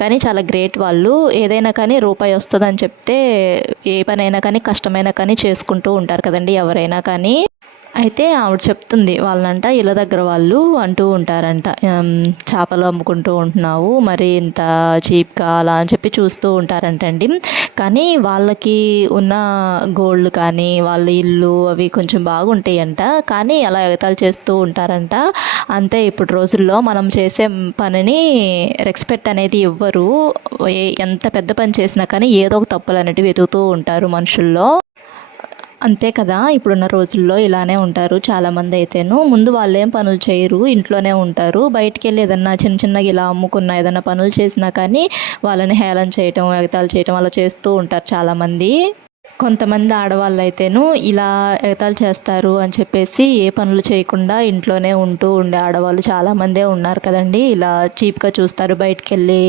కానీ చాలా గ్రేట్ వాళ్ళు. ఏదైనా కానీ రూపాయి వస్తదని చెప్తే ఏ పనైనా కానీ కష్టమైనా కానీ చేసుకుంటూ ఉంటారు కదండీ ఎవరైనా కానీ. అయితే ఆవిడ చెప్తుంది వాళ్ళంట ఇళ్ళ దగ్గర వాళ్ళు అంటూ ఉంటారంట. చేపలు అమ్ముకుంటూ ఉంటున్నావు మరి ఇంత చీప్‌గా అలా అని చెప్పి చూస్తూ ఉంటారంటండి. కానీ వాళ్ళకి ఉన్న గోల్డ్ కానీ, వాళ్ళ ఇల్లు అవి కొంచెం బాగుంటాయంట. కానీ అలా ఎగతాళి చేస్తూ ఉంటారంట. అంతే ఇప్పుడు రోజుల్లో మనం చేసే పనిని రెస్పెక్ట్ అనేది ఇవ్వరు. ఎంత పెద్ద పని చేసినా కానీ ఏదో ఒక తప్పులనేటివి వెతుకుతూ ఉంటారు మనుషుల్లో. అంతే కదా! ఇప్పుడున్న రోజుల్లో ఇలానే ఉంటారు చాలామంది అయితేను. ముందు వాళ్ళేం పనులు చేయరు. ఇంట్లోనే ఉంటారు. బయటికెళ్ళి ఏదన్నా చిన్న చిన్నగా ఇలా అమ్ముకున్న ఏదన్నా పనులు చేసినా కానీ వాళ్ళని హేళన చేయటం, ఎగతాళి చేయటం అలా చేస్తూ ఉంటారు చాలామంది. కొంతమంది ఆడవాళ్ళైతేను ఇలా ఎగతాళి చేస్తారు అని చెప్పేసి ఏ పనులు చేయకుండా ఇంట్లోనే ఉంటూ ఉండే ఆడవాళ్ళు చాలామందే ఉన్నారు కదండీ! ఇలా చీప్‌గా చూస్తారు బయటికెళ్ళి